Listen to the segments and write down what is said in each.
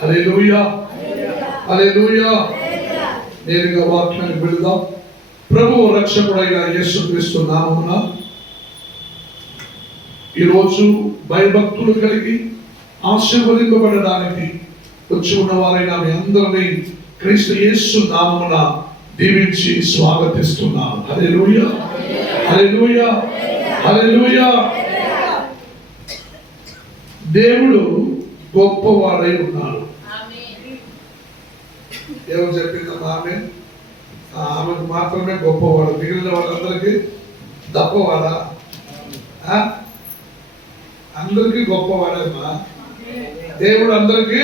హల్లెలూయా, హల్లెలూయా. నేరుగా వాక్యానికి వెళదాం. ప్రభువు రక్షకుడైన యేసుక్రీస్తు నామమున ఈరోజు భయభక్తులు కలిగి ఆశీర్వదింపబడడానికి వచ్చి ఉన్న వారైన మీ అందరినీ క్రీస్తు యేసు నామమున దీవించి స్వాగతిస్తున్నాను. హల్లెలూయా, హల్లెలూయా, హల్లెలూయా. దేవుడు గొప్పవాడై ఉన్నాడు. ఎవరు చెప్పిందమ్మా? ఆమెకు మాత్రమే గొప్పవాడు, మిగిలిన వాళ్ళందరికీ తప్పవాడా? అందరికీ గొప్పవాడమ్మా. దేవుడు అందరికీ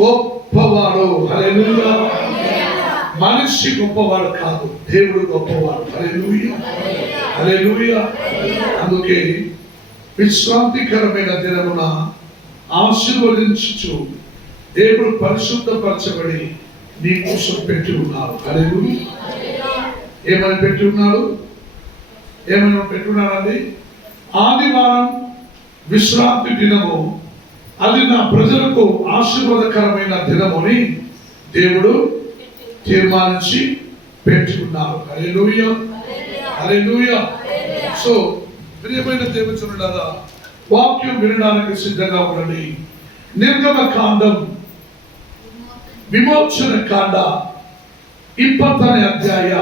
గొప్పవాడు. హల్లెలూయా. మనిషి గొప్పవాడు కాదు, దేవుడు గొప్పవాడు. హల్లెలూయా, హల్లెలూయా. అందుకే విశ్రాంతికరమైన దినమున ఆశీర్వదించుచు దేవుడు పరిశుద్ధపరచబడి నీ కోసం పెట్టి ఉన్నారు. హల్లెలూయా. ఏమని పెట్టి ఉన్నాడు? ఏమని పెట్టి ఉన్నాడండి? ఆదివారం విశ్రాంతి దినము, అది నా ప్రజలకు ఆశీర్వాదకరమైన దినముని దేవుడు తీర్మానించి పెట్టుకున్నారు. హల్లెలూయా, హల్లెలూయా. సో ప్రియమైన దేవుని వాక్యం వినడానికి సిద్ధంగా ఉండండి. నిర్గమ కాండం, విమోచన కాండ 20ನೇ అధ్యాయ.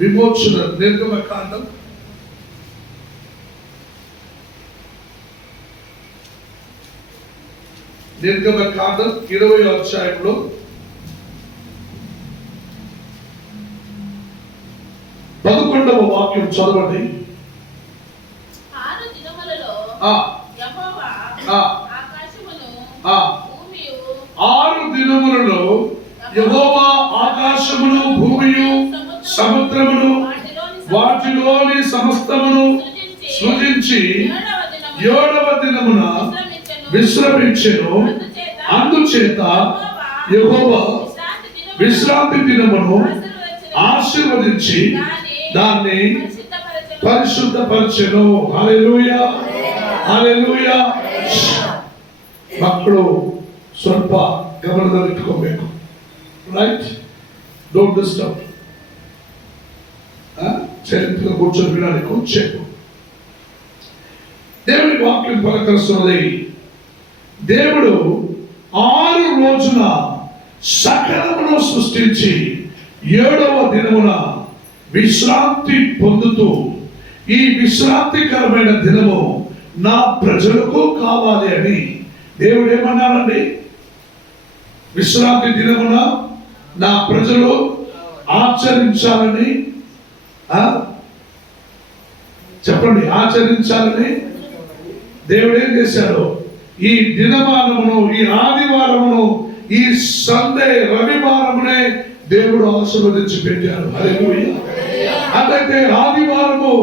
విమోచన నిర్గమ కాండం నిర్గమ కాండం 20వ అధ్యాయంలో 11వ వాక్యం చదవండి. 6 దినములలో యెహోవా ఆకాశమును భూమియు సముద్రమును వాటిలోని సమస్తమును సృజించి 7వ దినమున విశ్రమించెను. అందుచేత యెహోవా విశ్రాంతి దినమును ఆశీర్వదించి దాన్ని పరిశుద్ధపరచెను. హల్లెలూయా, హల్లెలూయా. మಕ್ಕಳು ಸ್ವಲ್ಪ ಗಮನದಲ್ಲಿಟ್ಕೋಬೇಕು. రైట్? Don't disturb. చరిత్రగా కూర్చొని వినాలి కూర్చేపు. దేవుని వాక్యం పలకరిస్తున్నది. దేవుడు 6 రోజున సకలమును సృష్టించి 7వ దినమున విశ్రాంతి పొందుతూ, ఈ విశ్రాంతికరమైన దినము నా ప్రజలకు కావాలి అని దేవుడు ఏమన్నాడండి? విశ్రాంతి దినమున నా ప్రజలు ఆచరించాలని, చెప్పండి, ఆచరించాలని దేవుడు ఏం చేశాడు? ఈ దినమానమును, ఈ ఆదివారమును, ఈ సండే రవివారమునే దేవుడు ఆశీర్వదించి పెట్టాడు. హల్లెలూయా. అదైతే ఆదివారము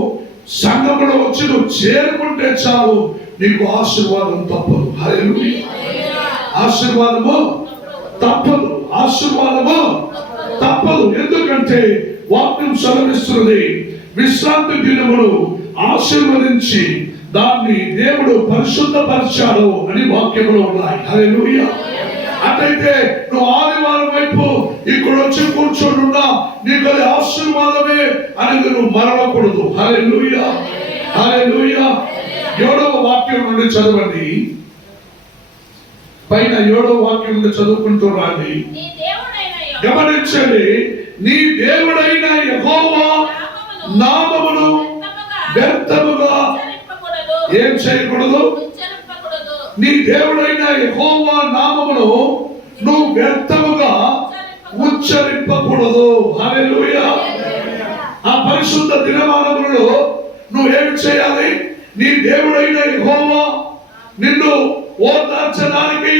సంఘములో వచ్చి నువ్వు చేరుకుంటే చాలు, నీకు ఆశీర్వాదం తప్పదు. హల్లెలూయా. ఆశీర్వాదము తప్పదు, ఆశీర్వాదము తప్పదు. ఎందుకంటే వాక్యం సెలవిస్తున్నది, విశ్రాంతి దినమును ఆశీర్వదించి దాన్ని దేవుడు పరిశుద్ధపరిచాడు అని వాక్యములో ఉన్నాయి. హల్లెలూయా. అటైతే నువ్వు ఆదివారం వైపు ఇక్కడ వచ్చి కూర్చోనున్నా నీకు అది ఆశీర్వాదమే అని నువ్వు మరవకూడదు. హల్లెలూయా, హల్లెలూయా. 7వ వాక్యం నుండి చదవండి. పైన 7వ వాక్యం నుండి చదువుకుంటూ రాండి. గమనించండి. నీ దేవుడైన యెహోవా నామమును వ్యర్థముగా ఏం చేయకూడదు? నీ దేవుడైన యెహోవా నామమును నువ్వు వ్యర్థముగా ఉచ్చరింపకూడదు. హల్లెలూయా. ఆ పరిశుద్ధ దినమానములలో నువ్వేం చేయాలి? నీ దేవుడైన యెహోవా నిన్ను ఓదార్చడానికి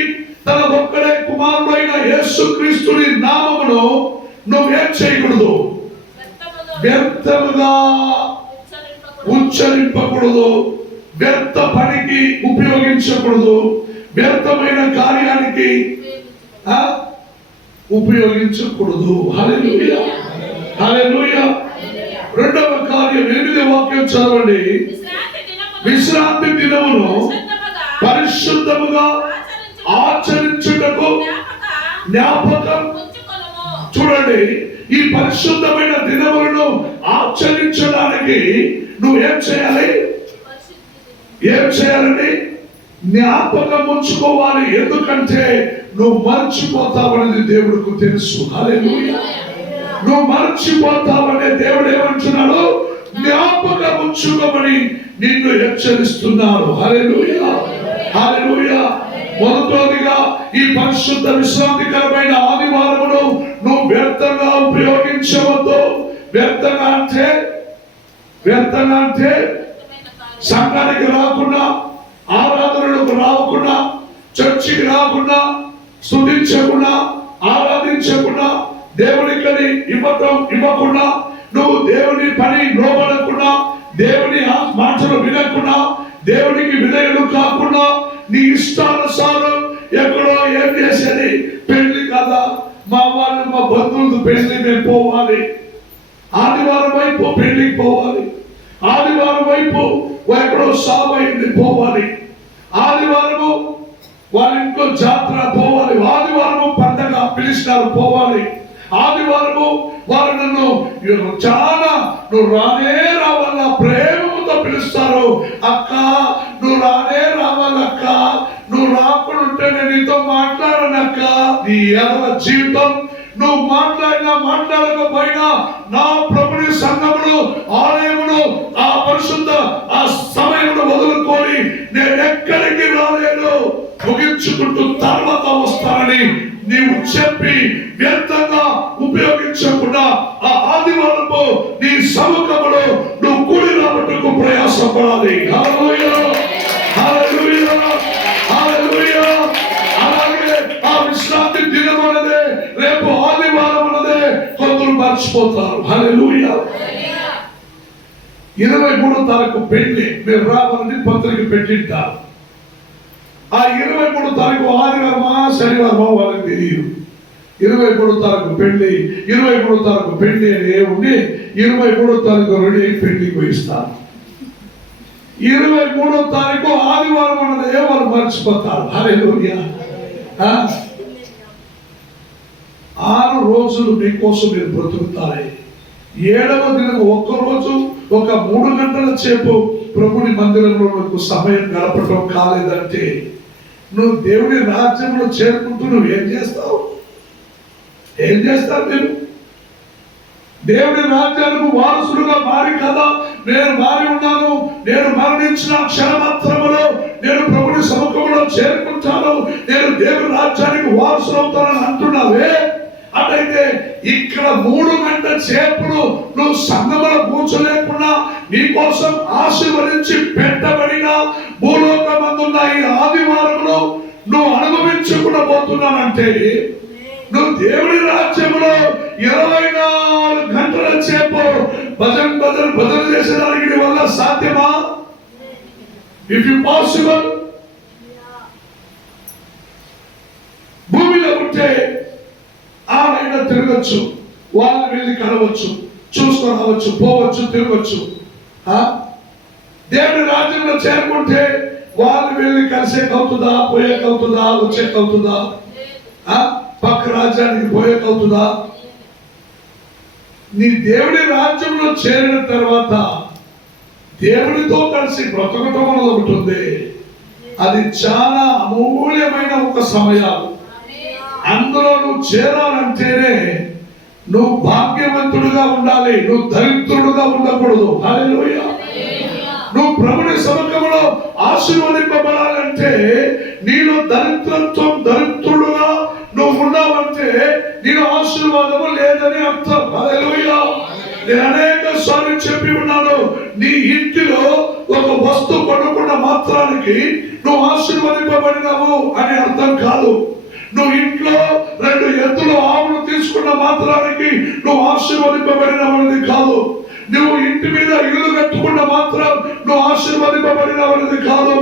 తన ఒక్కడే కుమారుడైన యేసుక్రీస్తుని నామమును నువ్వేం చేయకూడదు? వ్యర్థముగా ఉచ్చరింపకూడదు, వ్యర్థ పనికి ఉపయోగించకూడదు, వ్యర్థమైన కార్యానికి ఉపయోగించకూడదు. హల్లెలూయా, హల్లెలూయా. 2వ కార్యం 8వ వాక్యం చదవండి. విశ్రాంతి దినమును పరిశుద్ధముగా ఆచరించుటకు జ్ఞాపకం. చూడండి, ఈ పరిశుద్ధమైన దినములను ఆచరించడానికి నువ్వు ఏం చేయాలి? జ్ఞాపకం ఉంచుకోవాలి. ఎందుకంటే నువ్వు మర్చిపోతావనేది దేవుడికి తెలుసు. హల్లెలూయా. నువ్వు మర్చిపోతావనే దేవుడు ఏమంటున్నాడు? జ్ఞాపకం ఉంచుకోమని నిన్ను హెచ్చరిస్తున్నాడు. హల్లెలూయా, హల్లెలూయా. మొదటిగా ఈ పరిశుద్ధ విశ్రాంతికరమైన ఆదివారమును నువ్వు వ్యర్థంగా ఉపయోగించవద్దు. వ్యర్థంగా అంటే సంఘానికి రాకుండా, ఆరాధనలకు రాకుండా, చర్చికి రాకుండా, స్తుతించకుండా, ఆరాధించకుండా, దేవునికి ఇవ్వకుండా, నువ్వు దేవుని పని లోబడకుండా, దేవుని మాటలు వినకుండా, దేవునికి విధేయుడు కాకుండా, నీ ఇష్టానుసారం ఎక్కడో ఏం చేసేది? పెళ్లి కదా, మా వాళ్ళు మా బంధువులు పెళ్లి మేము పోవాలి, ఆదివారం వైపు పెళ్లికి పోవాలి, ఆదివారం వైపు ఎక్కడో సామైంది పోవాలి, ఆదివారము వాళ్ళ ఇంట్లో జాతర పోవాలి, ఆదివారము పండగ పిలిచినారు పోవాలి, ఆదివారము వారు నన్ను చాలా నువ్వు రానే రావాలా ప్రేమతో పిలుస్తారు. అక్క నువ్వు రానే రావాలక్క, నువ్వు రాకుండా ఉంటే నేను నీతో మాట్లాడనక్క. నీ ఎడల జీవితం నువ్వు మాట్లాడకపోయినా నా ప్రభుని సంఘమును, ఆలయమును, ఆ పరిశుద్ధ ఆ సమయమును వదులుకొని నేను ఎక్కడికి రాలేను, ముగించుకుంటూ తర్వాత వస్తానని నీవు చెప్పి వ్యర్థంగా ఉపయోగించకుండా ఆ ఆదివారము నీ సముఖములో నువ్వు కూడి రాబట్టుకు ప్రయాసపడాలి. హల్లెలూయా, హల్లెలూయా, హల్లెలూయా. అలాగే ఆ విశ్రాంతి దినం అన్నదే, రేపు ఆదివారం అన్నదే కొందరు మర్చిపోతారు. హల్లెలూయా. 23వ తారీఖు పెళ్లి, మీరు రావాలని పత్రిక పెట్టింటారు. ఆ 23వ తారీఖు ఆదివారమా శనివారమా వాళ్ళకి తెలియదు. 23వ తారీఖు పెళ్లి, 23వ తారీఖు పెళ్లి అని ఏముంది, 23వ తారీఖు రెడీ అయి పెళ్లికి పోయిస్తారు. 23వ తారీఖు ఆదివారం అన్నదే వాళ్ళు మర్చిపోతారు. హల్లెలూయా. 6 రోజులు మీకోసం మీరు బ్రతుకుతారే, 7వ దినం ఒక్కరోజు ఒక 3 గంటల సేపు ప్రభుని మందిరంలో నాకు సమయం గడపడం కాలేదంటే నువ్వు దేవుని రాజ్యంలో చేరుకుంటూ నువ్వు ఏం చేస్తావు? మీరు దేవుని రాజ్యానికి వారసులుగా మారి కదా, నేను మారి ఉన్నాను, నేను మరణించిన క్షణమాత్రములో నేను ప్రభుని సముఖంలో చేరుకుంటాను, నేను దేవుని రాజ్యానికి వారసులు అవుతానని అంటున్నావే. అటైతే ఇక్కడ 3 గంటల సేపులు నువ్వు సంఘములో కూర్చోలేకుండా నీ కోసం ఆశీర్వదించి పెట్టబడిన భూలోకమందున్న ఈ ఆదివారంలో నువ్వు అనుభవించకుండా పోతున్నానంటే నువ్వు దేవుని రాజ్యంలో 24 గంటల సేపు భజన చేసేదానికి నీ వల్ల సాధ్యమా? ఇఫ్ యు పాసిబుల్, భూమిలో ఉంటే ఆరైనా తిరగచ్చు, వాళ్ళు వెళ్ళి కలవచ్చు, చూసుకొని రావచ్చు, పోవచ్చు, తిరగచ్చు. దేవుని రాజ్యంలో చేరుకుంటే వాళ్ళు వెళ్ళి కలిసేకవుతుందా, పోయేకవుతుందా, వచ్చేకవుతుందా, పక్క రాజ్యానికి పోయేకవుతుందా? నీ దేవుని రాజ్యంలో చేరిన తర్వాత దేవునితో కలిసి బ్రతకటం అనేది ఒకటి ఉంది. అది చాలా అమూల్యమైన ఒక సమయాలు. అందులో నువ్వు చేరాలంటేనే నువ్వు భాగ్యవంతుడుగా ఉండాలి, నువ్వు దరిద్రుడుగా ఉండకూడదు. హల్లెలూయా. నువ్వు ప్రభుని సముఖంలో ఆశీర్వదింపబడాలంటే నీలో దరిద్రుడుగా నువ్వు ఉన్నావంటే నీలో ఆశీర్వాదము లేదని అర్థం. హల్లెలూయా. నేను అనేక సార్లు చెప్పి ఉన్నాను, నీ ఇంటిలో ఒక వస్తువు కొనుక్కున్న మాత్రానికి నువ్వు ఆశీర్వదింపబడినావు అని అర్థం కాదు. నువ్వు ఇంట్లో 2 ఎద్దుల ఆవులు తీసుకున్న మాత్రానికి నువ్వు ఆశీర్వదింపబడినవన్నది కాదు. నువ్వు ఇంటి మీద ఇల్లు కట్టుకున్న మాత్రం నువ్వు ఆశీర్వదింపబడినవన్నది కాదు.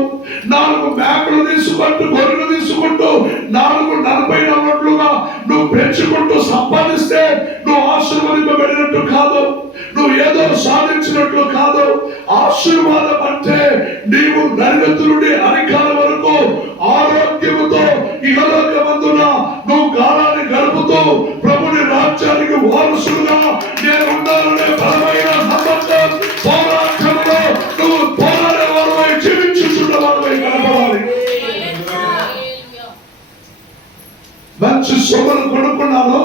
4 మేకలు తీసుకుంటూ, గొర్రెలు తీసుకుంటూ 440 నోట్లుగా నువ్వు పెంచుకుంటూ సంపాదిస్తే నువ్వు ఆశీర్వదింపబడినట్టు కాదు, నువ్వు ఏదో సాధించినట్లు కాదు. ఆశీర్వాదం అంటే నీవు నడిగత్తు నుండి అరికాల వరకు ఆరోగ్యముతో ఇహలోకమందున నువ్వు కాలాన్ని గడుపుతూ ప్రభుని రాజ్యానికి వారసులుగా నేను ఉండాలనే బలమైన నమ్మకం పోరాటంలో నువ్వు పోరాడే వారిపై జీవించుతున్న వారిపై కనపడాలి. మంచి సొమ్మును కొనుక్కున్నాను,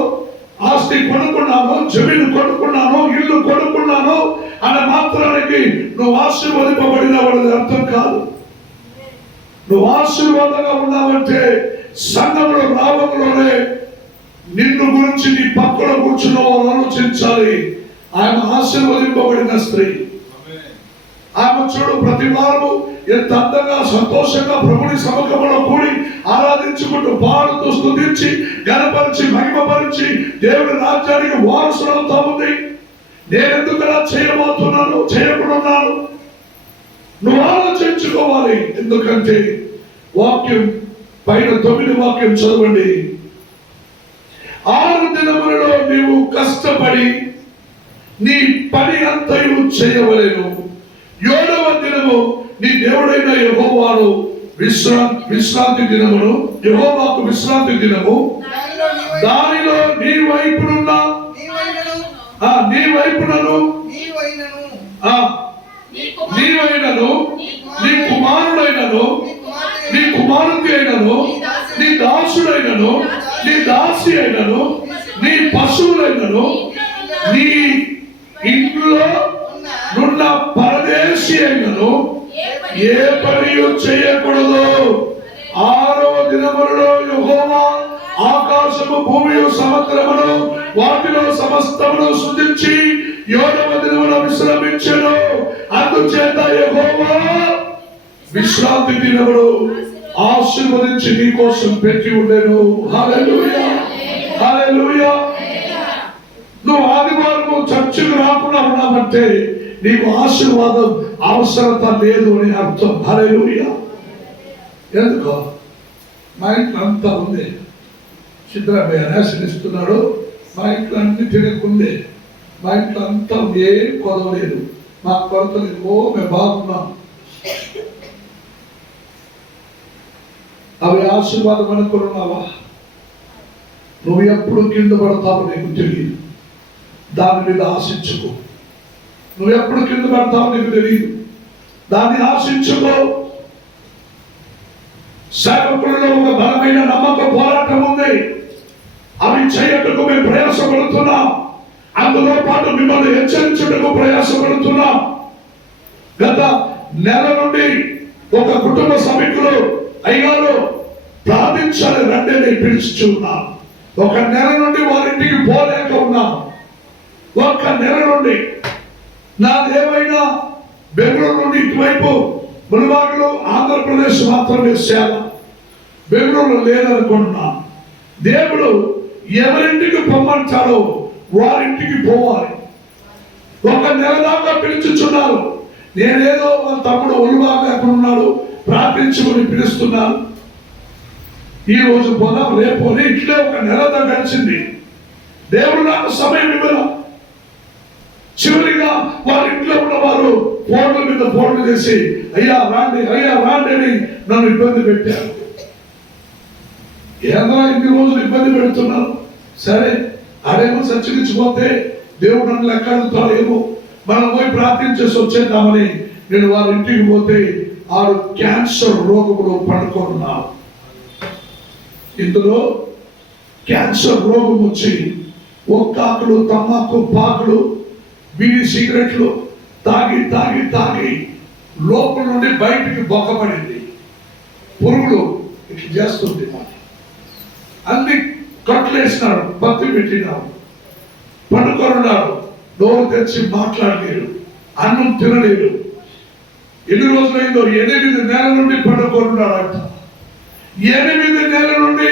ఆస్తి కొనుక్కున్నాను, జమీను కొనుక్కున్నాను, ఇల్లు కొనుక్కున్నాను అనే మాత్రానికి నువ్వు ఆశీర్వదింపబడిన వాడి అర్థం కాదు. నువ్వు ఆశీర్వాదంగా ఉన్నావంటే సంఘంలో రావడంలోనే నిన్ను గురించి నీ పక్కన కూర్చున్న వాళ్ళు ఆలోచించాలి. ఆయన ఆశీర్వదింపబడిన స్త్రీ. ఆమె చూడు ప్రతి వారము ఎంత అందంగా సంతోషంగా ప్రభుని సముఖంలో కూడి ఆరాధించుకుంటూ పాడుతూ స్తుతించి గణపరిచి మహిమపరిచి దేవుని రాజ్యానికి వారసులవుతా ఉంది. నేనెందుకు అలా చేయబోతున్నాను, చేయకున్నాను? నువ్వు ఆలోచించుకోవాలి. ఎందుకంటే వాక్యం పైన 9 వాక్యం చదవండి. 6 దినములలో నీవు కష్టపడి నీ పని అంతయు చేయవలెను. 7వ దినము నీ దేవుడైన యెహోవాను విశ్రాంతి దినమును, యెహోవాకు విశ్రాంతి దినము. దానిలో నీ వైపునను నీవైనను నీ కుమారుడైనను నీ కుమారుడి అయినను నీ దాసుడైనను నీ దాసి అయినను నీ పశువులైనను నీ ఇంట్లో నున్న పరదేశి అయినను ఏ పని చేయకూడదు. 6వ దినములలో యెహోవా ఆకాశము భూమియు సముద్రమును వాటిలో సమస్తమును సృజించి 7వ దినమున విశ్రమించెను. అందుచేత యెహోవా విశ్రాంతి దినమును ఆశీర్వదించి నీ కోసం పెట్టి ఉండెను. హల్లెలూయా, హల్లెలూయా. నువ్వు ఆదివారం చర్చికి రాకుండా ఉన్నామంటే నీకు ఆశీర్వాదం అవసరత లేదు అని అర్థం. హల్లెలూయా. ఎందుకో మా ఇంట్లో అంతా ఉంది. సిద్ధరామయ్య ఆశీర్వదిస్తున్నాడు. మా ఇంట్లో అన్ని తినకుందే. మా ఇంట్లో అంతా ఏ కొదవ లేదు, మా కొరత లేదు. ఓ మేము బాగున్నాం. అవి ఆశీర్వాదం అనుకున్నావా? నువ్వు ఎప్పుడు కింద పడతావో నీకు తెలియదు. దాని మీద ఆశించుకో. నువ్వు ఎప్పుడు కింద పడతావో నీకు తెలియదు. దాన్ని ఆశించుకో. సేవకులలో ఒక బలమైన నమ్మక పోరాటం ఉంది. అవి చేయటకు మేము ప్రయాసపడుతున్నాం. అందులో పాటు మిమ్మల్ని హెచ్చరించుటకు ప్రయాసపడుతున్నాం. గత నెల నుండి ఒక కుటుంబ సభ్యులు అయ్యారు ప్రార్థించాలి రండి అని పిలుచున్నాం. ఒక నెల నుండి వారింటికి పోలేక ఉన్నాం. ఒక్క నెల నుండి నాదేమైనా బెంగళూరు నుండి ఇటువైపు మునుబాగులు ఆంధ్రప్రదేశ్ మాత్రమే సేవ, బెంగళూరు లేదనుకుంటున్నాం. దేవుడు ఎవరింటికి పొమ్మంటాడో వారింటికి పోవాలి. ఒక నెల దాకా పిలుచుచున్నారు. నేనేదో వాళ్ళ తమ్ముడు ఒలుబాగా ఉన్నాడు ప్రార్థించుకుని పిలుస్తున్నాను. ఈ రోజు పోదాం రేపు ఇట్లే ఒక నెల దాకా గడిచింది. దేవుడు నాకు సమయం ఇవ్వరా. చివరిగా వారి ఇంట్లో ఉన్న వారు ఫోన్ల మీద ఫోన్లు చేసి అయ్యా రాండి అని నన్ను ఇబ్బంది పెట్టారు. ఏదో ఇన్ని రోజులు ఇబ్బంది పెడుతున్నారు. సరే అదేమో చర్చకిచ్చిపోతే దేవుడు నన్ను లెక్కడుతాడేమో, మనం పోయి ప్రార్థించేసి వచ్చేద్దామని నేను వారి ఇంటికి పోతే 6 క్యాన్సర్ రోగములు పడుకున్నాను. ఇందులో క్యాన్సర్ రోగం వచ్చి ఒక్కాకులు తమ్మాకు పాకులు బీడి సిగరెట్లు తాగి తాగి తాగి లోపల నుండి బయటికి బొక్కబడింది. పురుగులు ఇట్లా చేస్తుంది. అన్ని కట్లేసినాడు, బత్తి పెట్టినాడు, పండుకొన్నాడు. నోరు తెచ్చి మాట్లాడలేడు, అన్నం తినలేడు. ఎన్ని రోజులైందో 8 నెలల నుండి పండుకొన్నాడంట. 8 నెలల నుండి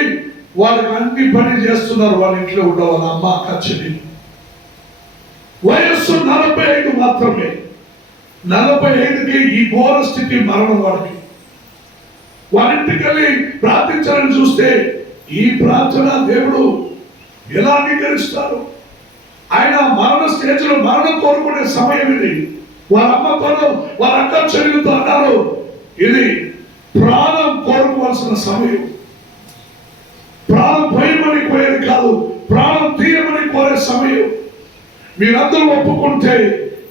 వాళ్ళకి అన్ని పని చేస్తున్నారు. వాళ్ళ ఇంట్లో ఉన్న వాళ్ళ అమ్మ కచ్చని. వయస్సు 45 మాత్రమే. 45కి ఈ ఘోర స్థితి మరణం వాడికి. వారింటికి వెళ్ళి ప్రార్థించాలని చూస్తే ఈ ప్రార్థన దేవుడు ఎలా అంగీకరిస్తారు? ఆయన మరణ స్టేజ్లో మరణం కోరుకునే సమయం ఇది. వారి అమ్మతోనూ వారి అక్క చెల్లెలతో అన్నారు, ఇది ప్రాణం కోరుకోవాల్సిన సమయం. ప్రాణం పోయమని కోరేది కాదు, ప్రాణం తీయమని కోరే సమయం. మీరందరూ ఒప్పుకుంటే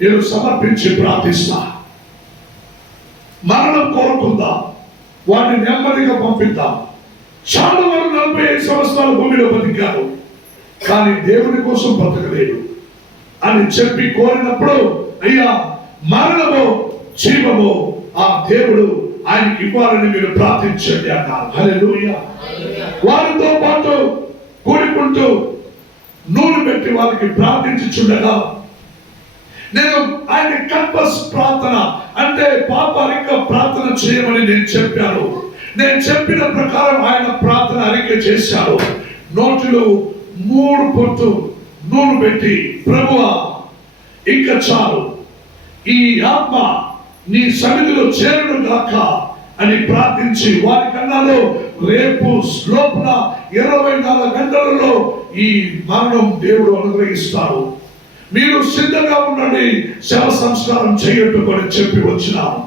నేను సమర్పించి ప్రార్థిస్తా. మరణం కోరుకుందాం, వాడిని నెమ్మదిగా పంపిద్దాం. చాలా వరకు 45 సంవత్సరాలు భూమిలో బతికారు, కానీ దేవుని కోసం బతకలేదు అని చెప్పి కోరినప్పుడు, అయ్యా మరణము జీవము ఆ దేవుడు ఆయనకి ఇవ్వాలని మీరు ప్రార్థించండి అన్నారు. హల్లెలూయా. వారితో పాటు కూడుకుంటూ నూనె పెట్టి వారికి ప్రార్థించుచుండగా నేను ఆయన కల్పస్ ప్రార్థన అంటే పాపరిక ప్రార్థన చేయమని నేను చెప్పాను. నేను చెప్పిన ప్రకారం ఆయన ప్రార్థన అరిక చేశారు. నోటిలో 3 పొట్టు నూనె పెట్టి, ప్రభువా ఇంకా చాలు, ఈ ఆత్మ నీ సన్నిధిలో చేరును గాక అని ప్రార్థించి వారికన్నాలో రేపు లోపల 24 గంటలలో ఈ మరణం దేవుడు అనుగ్రహిస్తాడు, మీరు సిద్ధంగా ఉండండి, శవ సంస్కారం చేయట్టుకొని చెప్పి వచ్చినాము.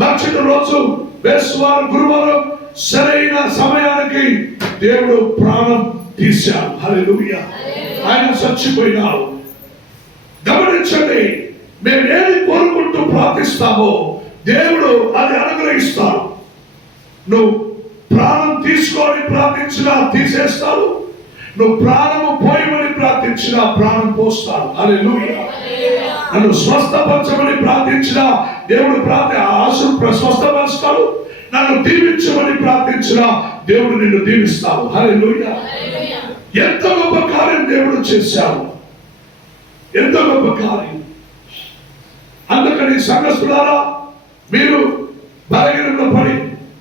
మరుసటి రోజు బేస్వారం గురువారం సరైన సమయానికి దేవుడు ప్రాణం తీశాడు. హల్లెలూయా. ఆయన చచ్చిపోయినాడు. గమనించండి, మేము ఏది కోరుకుంటూ ప్రార్థిస్తామో దేవుడు అది అనుగ్రహిస్తాడు. నువ్వు ప్రాణం తీసుకొని ప్రార్థించినా తీసేస్తాడు, నువ్వు ప్రాణము పోయమని ప్రార్థించినా ప్రాణం పోస్తాడు. హల్లెలూయా. నన్ను స్వస్థపరచమని ప్రార్థించినా దేవుడు స్వస్థపరుస్తాడు, నన్ను దీవించమని ప్రార్థించినా దేవుడు నిన్ను దీవిస్తాడు. హల్లెలూయా. ఎంత గొప్ప కార్యం దేవుడు చేశాడు, ఎంత గొప్ప కార్యం. అందుకని సంఘస్థులారా, మీరు బలహీనంలో పడి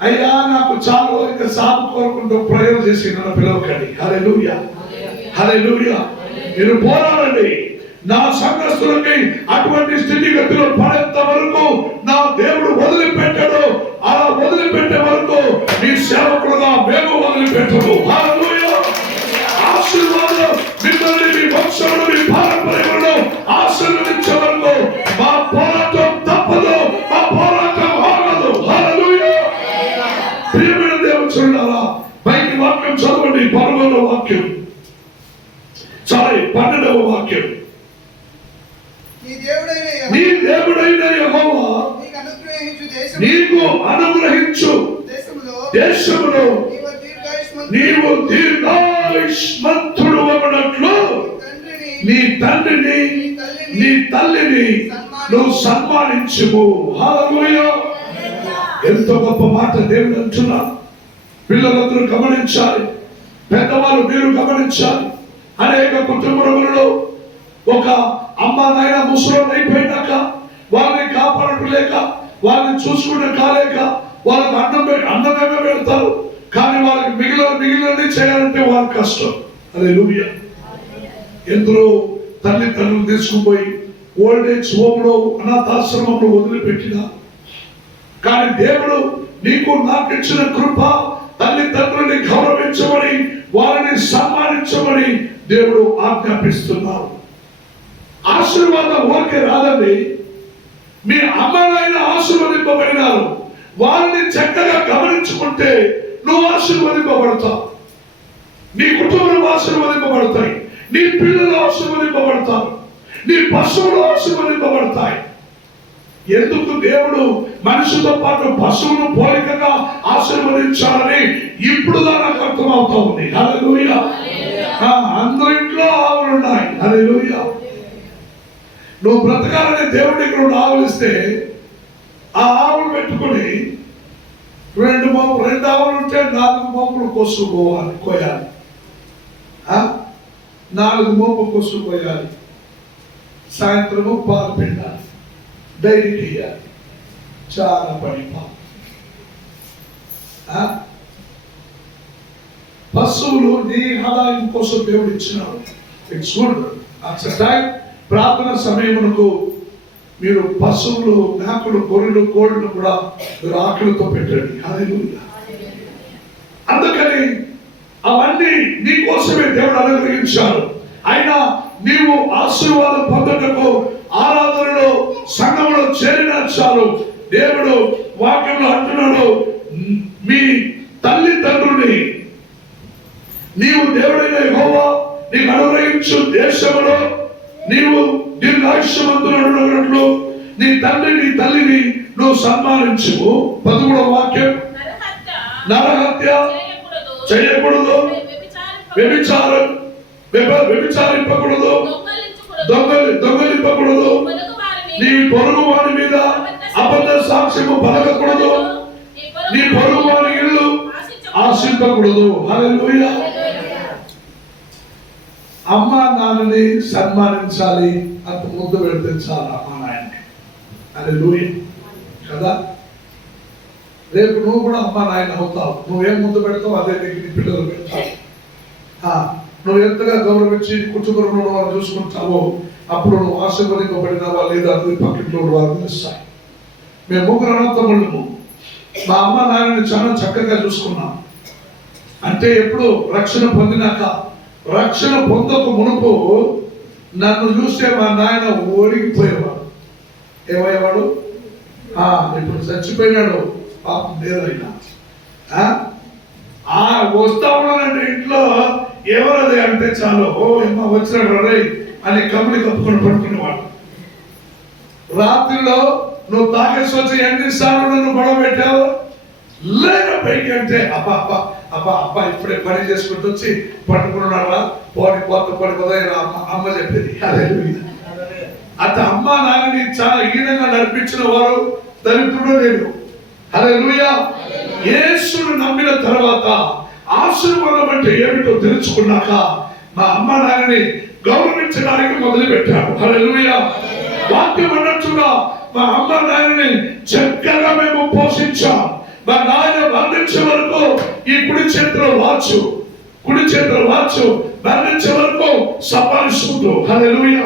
అయ్యా నాకు చాలు ఇంకా సాగు కోరుకుంటూ ప్రయోగం చేసి నన్ను పిలవకండి. హల్లెలూయా. హల్లెలూయా. మీరు పోరాడండి. నా సంఘస్థులకి అటువంటి స్థితిగతిలో పడేంత వరకు నా దేవుడు వదిలిపెట్టాడు. అలా వదిలిపెట్టే వరకు మీ సేవకులుగా మేము వదిలిపెట్టము. హల్లెలూయా. ఆశీర్వాదం మిమ్మల్ని, మీ వంశంలో, మీ పారంపర్యంలో ఆశీర్వదించే వరకు మా పోరాటం తప్పదు, మా పోరాటం ఆగదు. హల్లెలూయా. ప్రియమైన దేవుని చూడాలా, బయట వాక్యం చదవండి. 11వ వాక్యం, 12వ వాక్యం. నీ దేవుడైన యెహోవా నీకు అనుగ్రహించు దేశములో నీవు దీర్ఘాయుష్మంతుడు అన్నట్లు నీ తండ్రిని నీ తల్లిని నువ్వు సన్మానించుము. హల్లెలూయా. ఎంతో గొప్ప మాట దేవుడు అంటున్నాడు. పిల్లలందరూ గమనించాలి, పెద్దవాళ్ళు మీరు గమనించాలి. అనేక కుటుంబములలో ఒక అమ్మ నాయన ముసలోళ్ళు అయిపోయినాక వాళ్ళని కాపాడటం లేక, వాళ్ళని చూసుకుంటే కాలేక వాళ్ళకి అన్నమేమే పెడతారు, కానీ వాళ్ళకి మిగిలినది చేయాలంటే వాళ్ళకి కష్టం. హల్లెలూయా. ఎందరో తల్లిదండ్రులు తీసుకుపోయి ఓల్డ్ ఏజ్ హోమ్ లో, అనాథాశ్రమంలో వదిలిపెట్టిన, కానీ దేవుడు నీకు నాకు ఇచ్చిన కృప, తల్లిదండ్రుల్ని గౌరవించమని వారిని సన్మానించమని దేవుడు ఆజ్ఞాపిస్తున్నారు. ఆశీర్వాదం ఓకే రాదండి. మీ అమ్మనైనా ఆశీర్వదింపబడినారు, వారిని చక్కగా గమనించుకుంటే నువ్వు ఆశీర్వదింపబడతావు, నీ కుటుంబం ఆశీర్వదింపబడతాయి, నీ పిల్లలు ఆశీర్వదింపబడతారు, నీ పశువులు ఆశీర్వదింపబడతాయి. ఎందుకు దేవుడు మనిషితో పాటు పశువును పోలికగా ఆశీర్వదించాలని ఇప్పుడు నాకు అర్థమవుతా ఉంది. హల్లెలూయా. అందరింట్లో ఆవులు ఉన్నాయి. హల్లెలూయా. నువ్వు బ్రతకాలని దేవుడు ఇక్కడ 2 ఆవులు ఇస్తే ఆ ఆవులు పెట్టుకుని 2 ఆవులు ఉంటే 4 మోపులు కోయాలి. 4 మోపు కోయాలి. సాయంత్రము పాలు పిండాలి, డైరీకి ఇయ్యాలి. చాలా పని. పశువులు నీ ఆదాయం కోసం దేవుడు ఇచ్చినాడు. It's good. ప్రార్థన సమయమునకు మీరు పశువులు, మేకలు, గొర్రెలు, కోళ్ళను కూడా మీరు ఆకలితో పెట్టండి. హల్లెలూయా. అందుకని అవన్నీ నీ కోసమే దేవుడు అనుగ్రహించాడు. అయినా నీవు ఆశీర్వాదం పొందటకు ఆరాధనలో సంఘంలో చేరిన చాలు దేవుడు వాక్యంలో అంటున్నాడు, మీ తల్లిదండ్రుని నీవు దేవుడైన యెహోవా నీకు అనుగ్రహించు దేశంలో నీవు దీర్ఘాయుష్యవంతులు నీ తండ్రి నీ తల్లిని నువ్వు సన్మానించు. 11వ వాక్యం, నరహత్య చేయకూడదు, వ్యభిచారింపకూడదు, దొంగలింపకూడదు, నీ పొరుగు వారి మీద అబద్ధ సాక్ష్యము పలకకూడదు, నీ పొరుగు వారి ఇల్లు ఆశింపకూడదు. హల్లెలూయా. అమ్మ నాన్నని సన్మానించాలి, అంత ముద్దు పెడితే చాలు అమ్మ నాయనకి. హల్లెలూయా కదా. రేపు నువ్వు కూడా అమ్మ నాయన అవుతావు. నువ్వేం ముద్దు పెడతావు అదే నీకు నీ పిల్లలు పెడతావు. నువ్వు ఎంతగా గౌరవించి కుటుంబంలో వాళ్ళు చూసుకుంటావో అప్పుడు నువ్వు ఆశీర్వదింపబడినావా లేదా అది పక్కట్లో వాళ్ళు తెలుస్తాయి. మేము ముగ్గురు అన్నతమ్ముళ్ళము. మా అమ్మ నాయనని చాలా చక్కగా చూసుకున్నాం. అంటే ఎప్పుడు రక్షణ పొందినాక, రక్షణ పొందక మునుపు నన్ను చూస్తే మా నాయన ఓడిగిపోయేవాడు. ఏమయ్యేవాడు? ఇప్పుడు చచ్చిపోయినాడు పాపం లేదైనా. వస్తా ఉన్నానంటే ఇంట్లో ఎవరది అంటే చాలు, ఓ అమ్మ వచ్చినాడు రై అని కమ్ముడి కప్పుకొని పడుకునేవాడు. రాత్రిలో నువ్వు తాగేసి వచ్చి ఎన్నిసార్లు నన్ను గొడవ పెట్టావు లేదా పైకి అంటే అబ్బా అబ్బా అబ్బా అబ్బా ఇప్పుడే పని చేసుకుంటూ వచ్చి పట్టుకున్నారా పడిపోదా అమ్మ చెప్పేది. అత అమ్మ నాన్నని చాలా హీనంగా నడిపించిన వారు దరిద్రుడు లేదు. హల్లెలూయా. యేసును నమ్మిన తర్వాత ఆశీర్వాదం అంటే ఏమిటో తెలుసుకున్నాక మా అమ్మ నాన్నని గౌరవించడానికి మొదలు పెట్టాడు. హల్లెలూయా. వాక్యం అన్నట్టుగా మా అమ్మ నాన్నని చక్కగా మేము పోషించాం. మా నాయన మరణించే వరకు ఈ కుడి చేతిలో వాచు మరణించే వరకు సంపాదించుకుంటూ. హల్లెలూయా.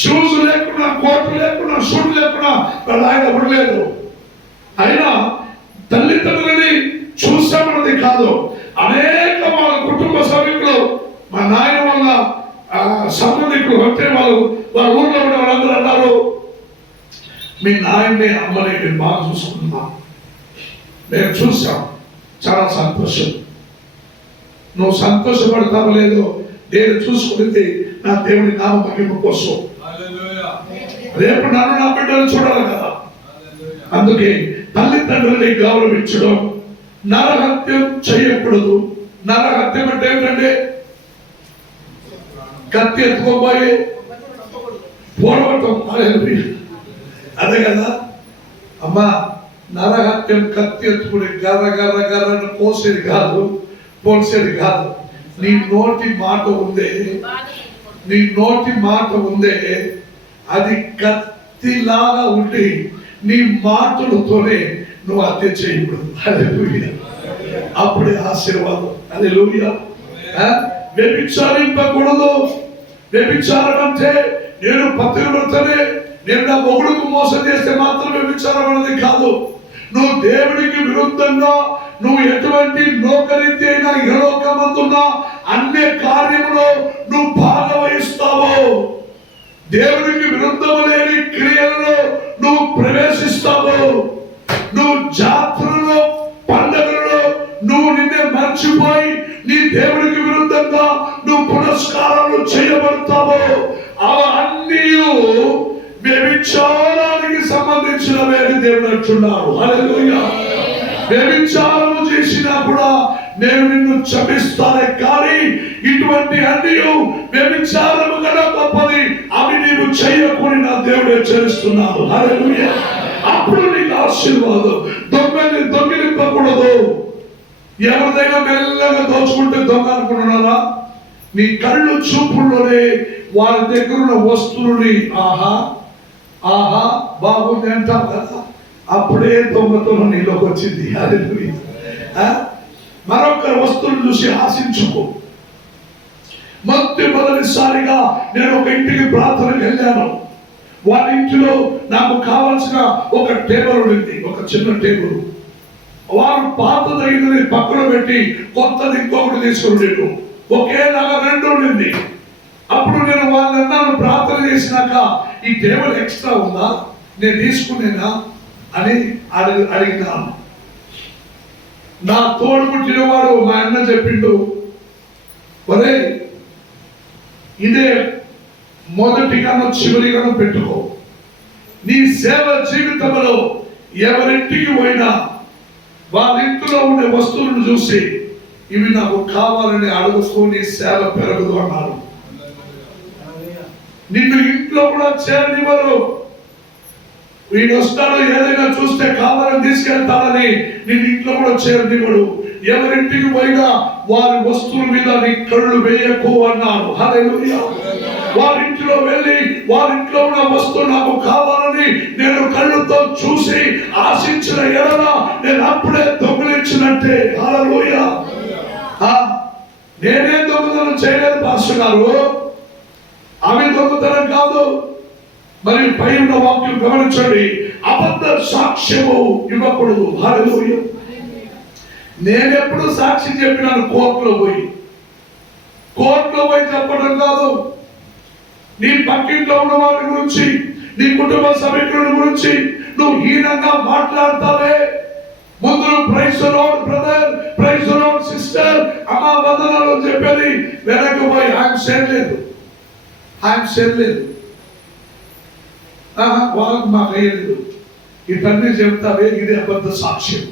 షూస్ లేకుండా, కోట్లు లేకుండా, షూట్ లేకుండా వాళ్ళ ఆయన ఉండలేదు. అయినా తల్లిదండ్రులని చూసామన్నది కాదు, అనేక వాళ్ళ కుటుంబ సభ్యులు మా నాయన వల్ల సంబంధికులు అంటే వాళ్ళ ఊర్లో ఉన్న వాళ్ళందరూ అన్నారు, మీ నాయన్ని అమ్మని నేను బాగా చూసుకుంటున్నా, నేను చూసాం, చాలా సంతోషం. నువ్వు సంతోషపడతావు లేదో నేను చూసుకుంటే నా దేవుడి నామ మహిమ కోసం. రేపు నన్ను నా బిడ్డలు చూడాలి కదా. అందుకే తల్లిదండ్రులని గౌరవించడం. నరహత్యం చేయకూడదు. నరహత్యం అంటే ఏంటంటే కత్తి ఎత్తుకోబోయి పోరాటం. అదే కదా అమ్మా. నరహత్యం కత్తి ఎత్తుకుని గర్రని పోసేది కాదు, పోసేది కాదు. నీ నోటి మాట ఉందే అది కత్తిలాగా ఉండి నీ మాటలతోనే నువ్వు హత్య చేయకూడదు. హల్లెలూయా. అప్పుడే ఆశీర్వాదం. హల్లెలూయా. వ్యభిచారింపకూడదు. వ్యభిచారం అంటే నేను పతివ్రతనే, నేను నా మొగుడుకు మోసం చేస్తే మాత్రం వ్యభిచారం అనేది కాదు. నువ్వు దేవుడికి విరుద్ధంగా నువ్వు ఎటువంటి లోకరీతి అయినా ఇహలోకమందున్న అన్ని కార్యములో నువ్వు భాగవహిస్తావో, దేవుడికి విరుద్ధము లేని క్రియలలో నువ్వు ప్రవేశిస్తావు, నువ్వు జాతరలో పండుగలలో నువ్వు నిన్నే మర్చిపోయి నీ దేవుడికి విరుద్ధంగా నువ్వు పునస్కారాలు చేయబడతావు, అవన్నీ వ్యభిచారానికి సంబంధించినవే అని దేవుడు అంటున్నాడు. హల్లెలూయా. వ్యభిచారము చేసినా కూడా నేను నిన్ను క్షమిస్తానే, కానీ ఇటువంటి అన్ని వ్యభిచారము కన్నా గొప్పది అవి నీవు చేయకూడని నా దేవుడు హెచ్చరిస్తున్నాడు. హల్లెలూయా. అప్పుడు నీకు ఆశీర్వాదం. దొంగిలింపకూడదు. ఎవరిదైనా మెల్లగా దోచుకుంటే దొంగ అనుకుంటున్నారా? నీ కళ్ళు చూపుల్లోనే వారి దగ్గర ఉన్న వస్తువుని ఆహా ఆహా బాగుంది అంటాం కదా, అప్పుడే దొంగతనం నీలోకి వచ్చింది. మరొకరి వస్తువులు చూసి ఆశించుకో. మొదటిసారిగా నేను ఒక ఇంటికి ప్రార్థనకు వెళ్ళాను. వాళ్ళ ఇంటిలో నాకు కావలసిన ఒక టేబుల్ ఉండింది, ఒక చిన్న టేబుల్. వారు పాతదైనది పక్కన పెట్టి కొత్తది ఇంకొకటి తీసుకుని ఒకేలాగా రెండు ఉండింది. అప్పుడు నేను వాళ్ళన్నాను, ప్రార్థన చేసినాక ఈ టేబుల్ ఎక్స్ట్రా ఉందా, నేను తీసుకునేనా అని అడిగినాను. నా తోడు పుట్టినవాడు మా అన్న చెప్పిండు, ఒరే ఇదే మొదటిగానో చివరిగానో పెట్టుకో, నీ సేవ జీవితంలో ఎవరింటికి పోయినా వాళ్ళ ఇంట్లో ఉండే వస్తువులను చూసి ఇవి నాకు కావాలని అడుగుకొని సేవ పెరగదు అన్నారు. నిన్ను ఇంట్లో కూడా చేరనివ్వరు. వీడు వస్తాడు ఏదైనా చూస్తే కావాలని తీసుకెళ్తాడని నిన్ను ఇంట్లో కూడా చేరనివ్వడు. ఎవరింటికి పోయినా వారి వస్తువుల మీద నీ కళ్ళు వేయకు అన్నారు. హల్లెలూయా. వారింట్లో వెళ్ళి వారింట్లో ఉన్న వస్తువు నాకు కావాలని నేను కళ్ళుతో చూసి ఆశించిన ఎడల నేను అప్పుడే దొంగిలించినట్టే. హల్లెలూయా. నేనే దొంగతనం చేయలేదు పాస్టర్ గారు, అవి దొంగతనం కాదు. మరి పైన వాక్యం గమనించండి, అబద్ధ సాక్ష్యము ఇవ్వకూడదు. హల్లెలూయా. నేనెప్పుడు సాక్షి చెప్పినాను కోర్టులో పోయి చెప్పడం కాదు. నీ పక్కింట్లో ఉన్న వారి గురించి, నీ కుటుంబ సభ్యుల గురించి నువ్వు హీనంగా మాట్లాడతావే, ముందు praise the Lord brother, praise the Lord sister, అమ్మా వందనాలు చెప్పేది వెనక్కి పోయి ఆయన చేయలేదు వాళ్ళకు మాకు అయ్యలేదు ఇవన్నీ చెప్తావే, ఇది అబద్ధ సాక్ష్యం.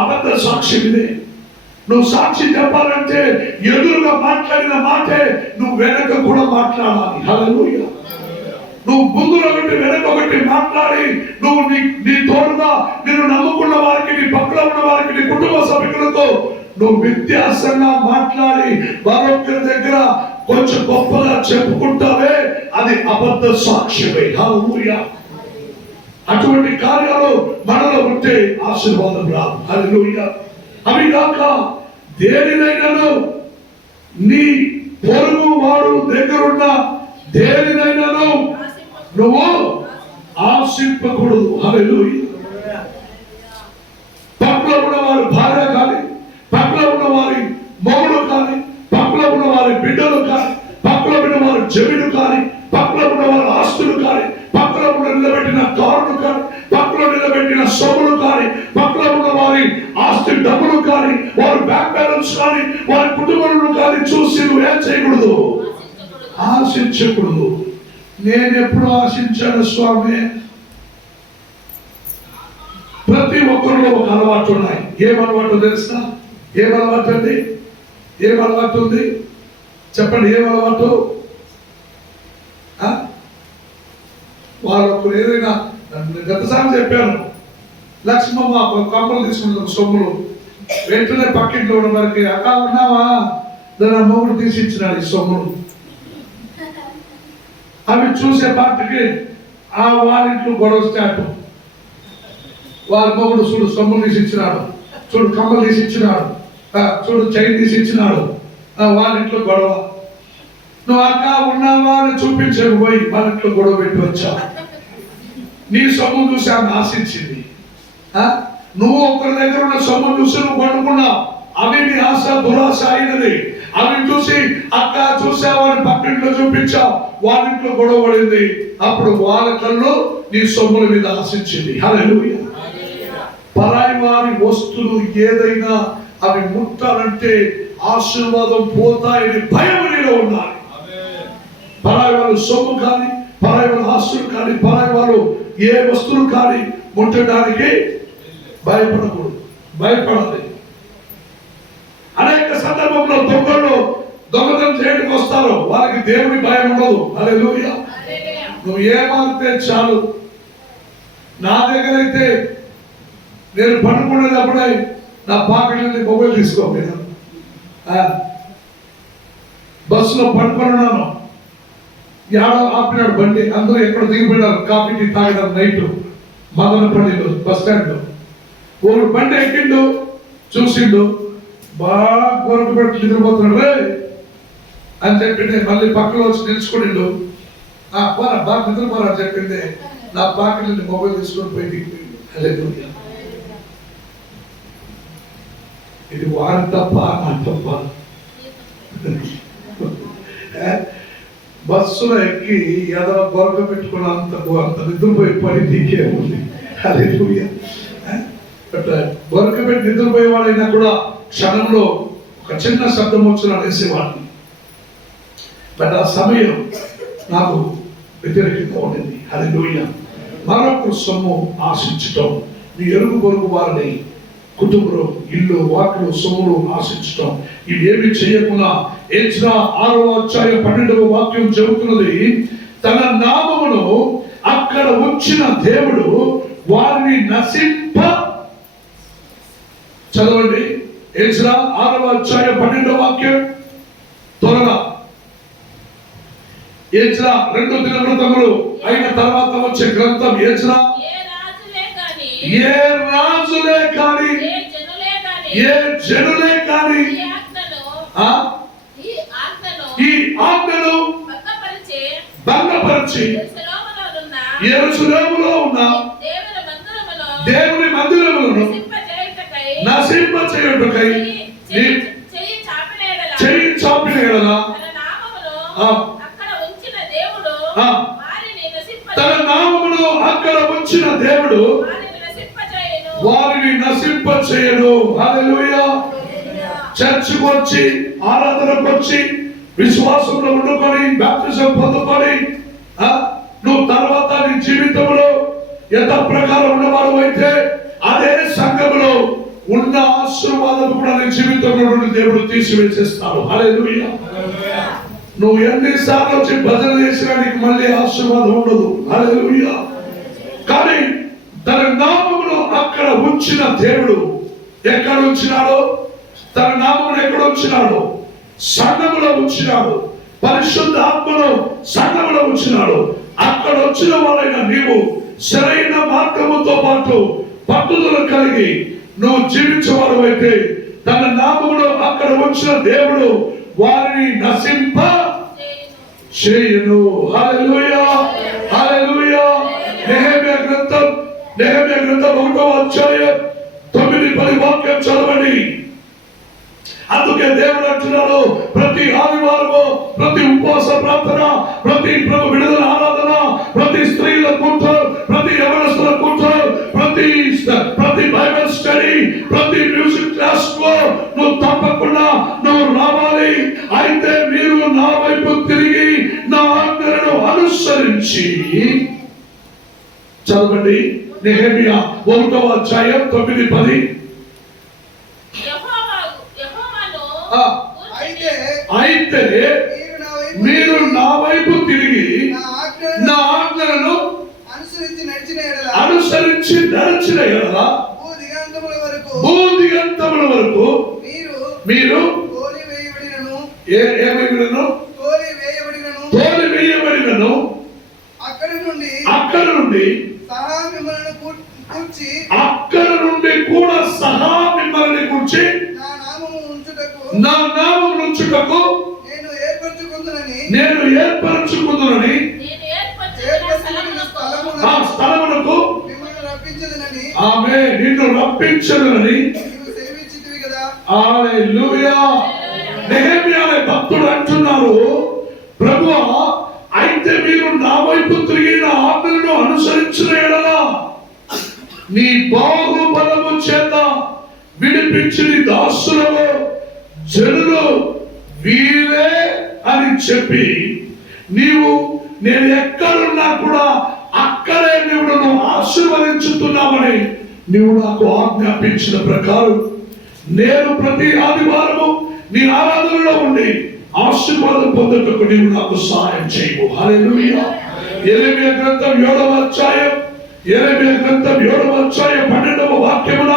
అబద్ధ సాక్ష్యం ఇదే. నువ్వు సాక్షి చెప్పాలంటే ఎదురుగా మాట్లాడిన మాటే నువ్వు వెనక కూడా మాట్లాడాలి. హల్లెలూయా. నువ్వు ముందులో ఒకటి వెనక ఒకటి మాట్లాడి నువ్వు నీ తోడుగా నిన్ను నమ్ముకున్న వారికి, నీ పక్కన ఉన్న వారికి, నీ కుటుంబ సభ్యులతో నువ్వు వ్యత్యాసంగా మాట్లాడి మరొకరి దగ్గర కొంచెం గొప్పగా చెప్పుకుంటావే, అది అబద్ధ సాక్ష్యమే. హల్లెలూయా. అటువంటి కార్యాలు మనలో ఉంటే ఆశీర్వాదం రాదు. హల్లెలూయా. అవి కాక దేనినైనాను నీ పొరుగు వాడు దగ్గరున్న దేనినైనాను నువ్వు ఆశింపకూడదు. హల్లెలూయా. పక్కన ఉన్న వారి భార్య కానీ, పక్కన ఉన్న వారి మొగుడు కానీ, పక్కన ఉన్న వారి బిడ్డలు కానీ, పక్కన ఉన్న వారి జమీను కానీ, పక్కన ఉన్న వారి ఆస్తులు కానీ, పక్కన ఉన్న నిలబెట్టిన కారులు కానీ, పక్కన నిలబెట్టిన సొమ్ములు కానీ, పక్కన ఉన్న వారి ఆస్తి డబ్బులు కానీ, వారి బ్యాంక్ బ్యాలెన్స్ కానీ, వారి కుటుంబాలను కానీ చూసి నువ్వు ఏం చేయకూడదు, ఆశించకూడదు. నేను ఎప్పుడు ఆశించాను స్వామి? ప్రతి ఒక్కరిలో ఒక అలవాటు ఉన్నాయి. ఏం అలవాటు తెలుసా? ఏం అలవాటు అండి? ఏం అలవాటు ఉంది చెప్పండి? ఏం అలవాటు? వాళ్ళకు ఏదైనా గతసారి చెప్పాను, లక్ష్మమ్మ కమ్మలు తీసుకుంటాం సొమ్ములు, వెంటనే పక్కింట్లో ఉన్న వారికి అక్క ఉన్నావా, దాని మొగుడు తీసి ఇచ్చినాడు ఈ సొమ్ములు. అవి చూసే పార్టీకి ఆ వారింట్లో గొడవ స్టార్ట్. వాళ్ళ మొగుడు చూడు సొమ్ములు తీసి ఇచ్చినాడు, చూడు కమ్మలు తీసి ఇచ్చినాడు, చూడు చైన్ తీసి ఇచ్చినాడు, వాళ్ళింట్లో గొడవ. నువ్వు అక్క ఉన్నావా అని చూపించకపోయి వాళ్ళింట్లో గొడవ పెట్టి వచ్చావు. నీ సొమ్ము చూసి ఆమె ఆశించింది. నువ్వు ఒకరి దగ్గర ఉన్న సొమ్ము చూసి నువ్వు పడుకున్నావు, అవి నీ ఆశ దురాశ అయినది. అవి చూసి అక్క చూసావని పక్కింట్లో చూపించావు, వాళ్ళింట్లో గొడవ పడింది. అప్పుడు వాళ్ళ కళ్ళు నీ సొమ్ముల మీద ఆశించింది. హల్లెలూయా. పరాయి వారి వస్తువులు ఏదైనా అవి ముట్టాలంటే ఆశీర్వాదం పోతాయని భయం నీలో ఉండాలి. పరాయి వాళ్ళు సొమ్ము కానీ, పరాయి వాళ్ళ ఆస్తులు కానీ, పరాయి వాళ్ళు ఏ వస్తువులు కానీ ముట్టడానికి భయపడకూడదు, భయపడాలి. అనేక సందర్భంలో దొంగతనం చేయడానికి వస్తారు, వాళ్ళకి దేవుని భయం ఉండదు. హల్లెలూయా. నువ్వు ఏమారితే చాలు. నా దగ్గర అయితే నేను పడుకునేటప్పుడే నా పాకెట్ నుండి మొబైల్ తీసుకోలేదు. బస్సులో పడుకున్నాను, యాడో ఆపినాడు బండి, అందరూ ఎక్కడ దిగిపోయినారు కాఫీ టీ తాగడం. నైట్ మదనపల్లిలో బస్ స్టాండ్ లో ఒకడు బండి ఎక్కిండు, చూసిండు, బాగా గొరకు పెట్టి నిద్రపోతున్నాడు రే అని చెప్పింది. మళ్ళీ పక్కలో వచ్చి నిలుచుకునిండు, పోరా బాగా నిద్రపోరా అని చెప్పింది. నా పాకెట్ నుండి మొబైల్ తీసుకొని పోయి దిగిపోయింది. హల్లెలూయా. ఇది వారి తప్ప నా తప్ప? బస్సులో ఎక్కి ఏదో గొరక పెట్టుకున్న అంత నిద్రపోయి పని నీకే ఉంది. హల్లెలూయా. గొరక పెట్టి నిద్రపోయేవాడైనా కూడా క్షణంలో ఒక చిన్న శబ్దం వచ్చిన అనేసేవాడిని. బట్ ఆ సమయం నాకు వ్యతిరేకంగా ఉండింది. హల్లెలూయా. మరొకరు సొమ్ము ఆశించటం, నీ ఎరుగు పొరుగు వారిని కుటుంబం, ఇల్లు, వాకులు, సొమ్ములు ఆశించటం, ఇవేమి చేయకుండా ఎజ్రా 6వ అధ్యాయం 12వ వాక్యం చెబుతున్నది, తన నామమును అక్కడ ఉంచిన దేవుడు వారిని నశింప. చదవండి, ఎజ్రా 6వ అధ్యాయం 12వ వాక్యం త్వరగా. ఎజ్రా 2 దినవృత్తములు అయిన తర్వాత వచ్చే గ్రంథం ఎజ్రా. ఏ రాజులే కానీ, ఏ జనులే కానీ ఈ ఆజ్ఞను భంగపరిచి యెరూషలేములో ఉన్న దేవుని మందిరములను నశింపచేయుటకై చెయ్యి చాపిన యెడల తన నామమును అక్కడ ఉంచిన దేవుడు వారిని నశింపచేయడు. హల్లెలూయా. చర్చికి వచ్చి, ఆరాధనకు వచ్చి, విశ్వాసంలో ఉండుకొని, బాప్తిజం పొందుకొని, నువ్వు తర్వాత నీ జీవితంలో ఎంత ప్రకారం ఉన్నవాడు అయితే అదే సంఘంలో ఉన్న ఆశీర్వాదం కూడా నీ జీవితంలో నుండి దేవుడు తీసివేసేస్తాడు. హల్లెలూయా. నువ్వు ఎన్నిసార్లు వచ్చి భజన చేసినా నీకు మళ్ళీ ఆశీర్వాదం ఉండదు. హల్లెలూయా. కానీ తన నామమును అక్కడ ఉంచిన దేవుడు ఎక్కడ ఉంచినాడో, తన నామమును ఎక్కడ ఉంచినాడో, సంఘములో ఉంచినాడు. పరిశుద్ధ ఆత్మలో సంఘములో ఉంచినాడు. అక్కడ వచ్చిన వారైన నీవు సరైన మార్గముతో పాటు పట్టుదల కలిగి నువ్వు జీవించేవాడు అయితే తన నామములో అక్కడ ఉంచిన దేవుడు వారిని నశింప చేయను. హల్లెలూయా. హల్లెలూయా. నెహెమ్యా గ్రంథం 1వ అధ్యాయం 9-10 వాక్యం చదవండి. అందుకే దేవుడు అంటున్నాడు, ప్రతి ఆదివారము, ప్రతి ఉపవాస ప్రార్థన, ప్రతి ప్రభు విడుదల ఆరాధన, ప్రతి స్త్రీల కూర్చో, ప్రతి యవనస్తుల కూర్చో, ప్రతి బైబిల్ స్టడీ, ప్రతి మ్యూజిక్ క్లాస్ లో నువ్వు తప్పకుండా నువ్వు రావాలి. అయితే మీరు నా వైపు తిరిగి నా ఆజ్ఞలను అనుసరించి. చదవండి, నెహెమ్యా 1వ అధ్యాయం 9-10. అయితే మీరు నా వైపు తిరిగి నా ఆజ్ఞలను అనుసరించి నడిచిన యెడల భూదిగంతముల వరకు మీరు తోలివేయబడినను అక్కడ నుండి కూడా సహా మిమ్మల్ని కూర్చి నా నామమును ఉంచుటకు నేను ఏర్పరచుకుందునని ఆ స్థలమునకు ఆమె నిన్ను రప్పించదునని. హల్లెలూయా. నెహెమ్యా అనే భక్తుడు అంటున్నారు, ప్రభువా, అయితే మీరు నా వైపు తిరిగి నా ఆజ్ఞలను అనుసరించిన యెడల నీ బాహుబలము చేత విడిపించిన దాసులలో జనులు వీరే అని చెప్పి నీవు నేను ఎక్కడున్నా కూడా అక్కడే నువ్వు ఆశీర్వదించుతున్నామని నీవు నాకు ఆజ్ఞాపించిన ప్రకారం నేను ప్రతి ఆదివారము నీ ఆరాధనలో ఉండి ఆశీర్వాదం పొందుటకు నీవు నాకు సహాయం చేయు. హల్లెలూయా. యెరెమీయా గ్రంథం 7వ అధ్యాయం 12వ వాక్యమున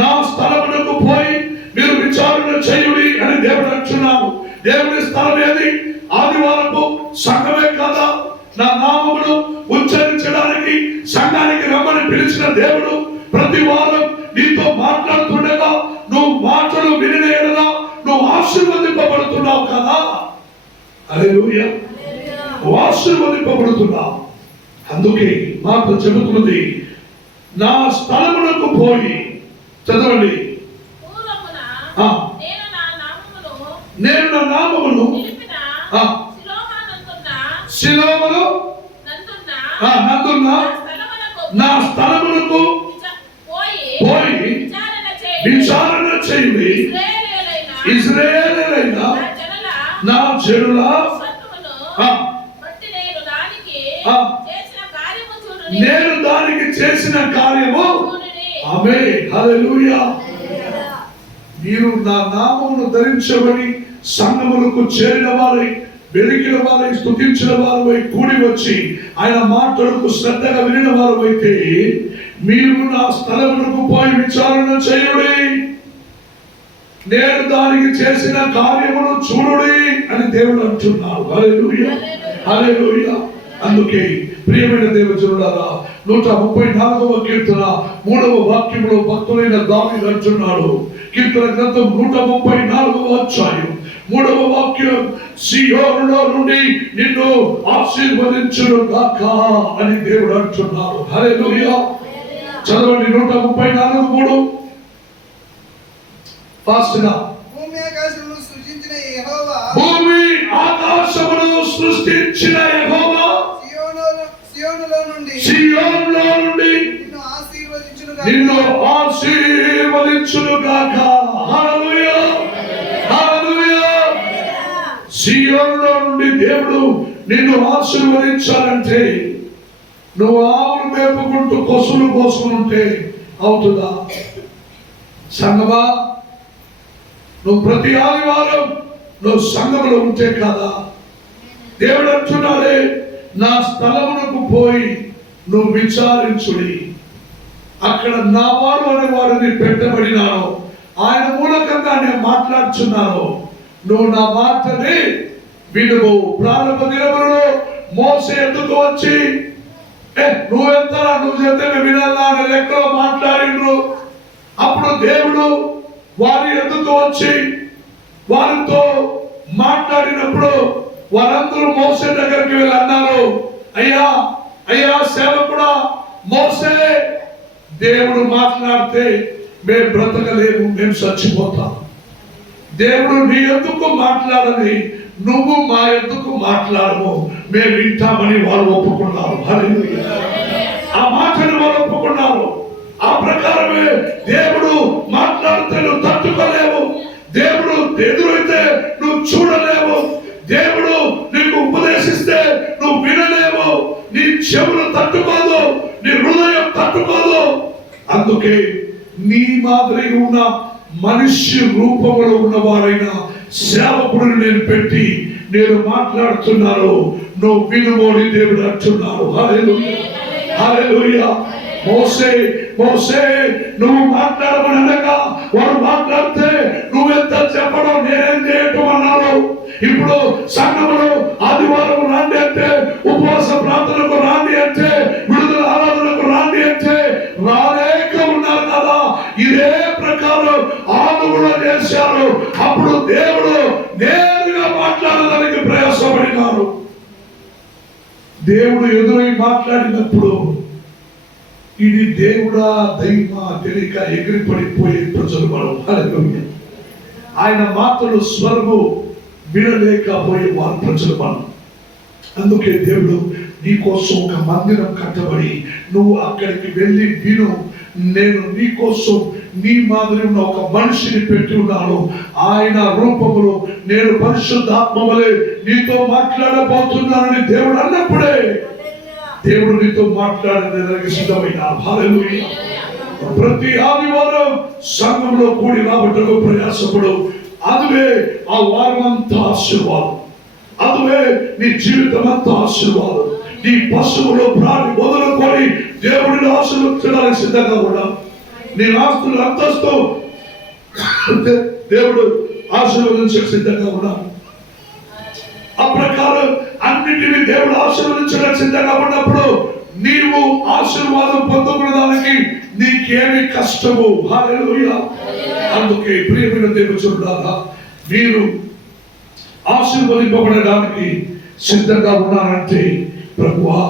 నా స్థలమునకు పోయి మీరు విచారణ చేయుడి అని దేవుడు అంటున్నాడు. దేవుని స్థలం ఏది? ఆదివారపు సంఘమే కాదా? నా నామమును ఉచ్చరించడానికి సంఘానికి రమ్మని పిలిచిన దేవుడు ప్రతి వారం నీతో మాట్లాడుతుండగా నువ్వు మాటలు వినలేదా? నువ్వు ఆశీర్వదింపబడుతున్నావు కదా. హల్లెలూయా. నువ్వు ఆశీర్వదింపబడుతున్నావు. అందుకే మాట చెబుతున్నది, నా స్థలమునకు పోయి. చదవండి, నేను నా నామమును శిలోములో నందున్న నా స్థలములకు పోయి విచారణ చేయుడి. ఇశ్రాయేలీయులైన నా జనుల నేను దానికి చేసిన కార్యము. ఆమేన్, హల్లెలూయా. మీరు నా నామమును ధరించబడి సంఘములకు చేరిన వారై, వెలిగిన వారై, స్తుతించిన వారై కూడి వచ్చి ఆయన మాటలకు శ్రద్ధగా వినిన వారైతే మీరు నా స్థలములకు పోయి విచారణ చేయుడి, నేను దానికి చేసిన కార్యమును చూడుడి అని దేవుడు అంటున్నాడు. హల్లెలూయా, హల్లెలూయా. అందుకే ప్రియమైన దేవజనులారా, 134వ కీర్తన 3వ వాక్యంలో భక్తులైన దావీదు అంటున్నాడు, కీర్తన గ్రంథం 134వ అధ్యాయం 3వ వాక్యం, సియోనులో నుండి నిన్ను ఆశీర్వదించును గాక అని దేవుడు అంటున్నాడు. హల్లెలూయా. చదవండి 134:3 ఫాస్ట్ గా. భూమి ఆకాశమును సృష్టించిన యెహోవా, భూమి ఆకాశమును సృష్టించిన యెహోవా సియోనులో నుండి నిన్ను ఆశీర్వదించును గాక. హల్లెలూయా, హల్లెలూయా. సియోనులో నుండి దేవుడు నిన్ను ఆశీర్వదించాలంటే నువ్వు ఆవులు మేపుకుంటూ కొసులు కోసుకుంటే అవుతుందా? సంగమా, నువ్వు ప్రతి ఆదివారం నువ్వు సంఘములో ఉంటే కదా. దేవుడు అంటున్నాడే, నా స్థలమునకు పోయి నువ్వు విచారించుడి, అక్కడ నా వాడు అనే వాడిని పెట్టబడినాను, ఆయన మూలకంగా నేను మాట్లాడుచున్నాను, నువ్వు నా మాటని వినుము. ప్రారంభ దినములలో మోసే ఎందుకు వచ్చి నువ్వెంతరా, నువ్వు చెప్తే వినాలా అనే లెక్కలో మాట్లాడిండ్రు. అప్పుడు దేవుడు వారి ఎందుకు వచ్చి వారితో మాట్లాడినప్పుడు వారందరూ మోసే దగ్గరికి వెళ్ళి అన్నారు, అయ్యా అయ్యా సేవకుడా మోసే, దేవుడు మాట్లాడితే మేము బ్రతకలేము, మేము చచ్చిపోతాం. దేవుడు నీ ఎందుకు మాట్లాడని, నువ్వు మా ఎందుకు మాట్లాడము, మేము వింటామని వారు ఒప్పుకున్నారు. హల్లెలూయా. ఆ మాటను వారు ఒప్పుకున్నారు. ఆ ప్రకారమే దేవుడు మాట్లాడితే నువ్వు తట్టుకోలేవు, దేవుడు ఎదురైతే నువ్వు చూడలేవు, దేవుడు నీకు ఉపదేశిస్తే నువ్వు వినలేవు, నీ చెవులు తట్టుకోదు, నీ హృదయం తట్టుకోదు. అందుకే నీ మాదిరి ఉన్న మనిషి రూపంలో ఉన్నవారైన సేవకుడిని నేను పెట్టి నేను మాట్లాడుతున్నాను, నువ్వు వినుమోని దేవుడు అంటున్నాడు. హల్లెలూయా, హల్లెలూయా. మోసే మోసే నువ్వు మాట్లాడమని అనగా వారు మాట్లాడితే నువ్వెంత చెప్పడం నేనేం చేయటం అన్నాడు. ఇప్పుడు సంఘములో ఆదివారం రాండి అంటే, ఉపవాస ప్రార్థనకు రాండి అంటే, విడుదల ఆరాధనకు రాండి అంటే రాలేక ఉన్నారు కదా. ఇదే ప్రకారం ఆమె కూడా చేశారు. అప్పుడు దేవుడు నేరుగా మాట్లాడడానికి ప్రయాసపడినారు. దేవుడు ఎదురై మాట్లాడినప్పుడు ఇది దేవుడా దైవమా తెలియక ఎగిరిపడిపోయే ప్రజలు మనం. హల్లెలూయా. ఆయన మాటలు స్వరము వినలేకపోయే వారి ప్రజలు మనం. అందుకే దేవుడు నీ కోసం ఒక మందిరం కట్టబడి నువ్వు అక్కడికి వెళ్ళి విను, నేను నీ కోసం నీ మాదిరి ఉన్న ఒక మనిషిని పెట్టి ఉన్నాను, ఆయన రూపములో నేను పరిశుద్ధాత్మ వలె నీతో మాట్లాడబోతున్నానని దేవుడు అన్నప్పుడే దేవుడు నీతో మాట్లాడడానికి సిద్ధమైన. హల్లెలూయా. ప్రతి ఆదివారం సంఘంలో కూడి రాబట్టకు ప్రయాసపడు. అదువే ఆ వారం అంతా ఆశీర్వాదం, అదువే నీ జీవితం అంతా ఆశీర్వాదం. నీ పశువులు ప్రాణి మొదలుకొని దేవుడిని ఆశీర్వదించడానికి సిద్ధంగా ఉన్నాం. నీ ఆస్తులు అంతస్తు దేవుడు ఆశీర్వదించడానికి సిద్ధంగా ఉన్నాం. ఆ ప్రకారం అన్నిటిని దేవుడు ఆశీర్వదించడానికి సిద్ధంగా ఉన్నప్పుడు నీవు ఆశీర్వాదం పొందుకునేదానికి నీకేమి కష్టము. హల్లెలూయా. అందుకే ప్రియమైన దేవుడులారా, మీరు ఆశీర్వదింపబడడానికి సిద్ధంగా ఉన్నారంటే, ప్రభువా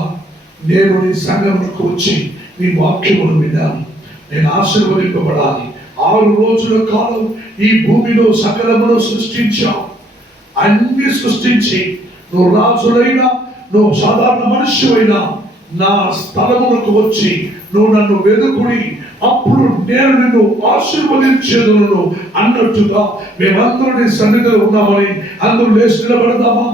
నేను నీ సంఘమునకు వచ్చి నీ వాక్యమును విన్నాను, నేను ఆశీర్వదింపబడాలి. 6 రోజుల కాలం ఈ భూమిలో సకలమును సృష్టించావు. అన్ని సృష్టించి నువ్వు రాజులైనా నువ్వు సాధారణ మనిషివైనా నా స్థలములకు వచ్చి నువ్వు నన్ను వెదుకుడి, అప్పుడు నేను నిన్ను ఆశీర్వదించేదను అన్నట్టుగా మేమందరూ నీ సన్నిధిలో ఉన్నామని అందరూ లేచి నిలబడదామా?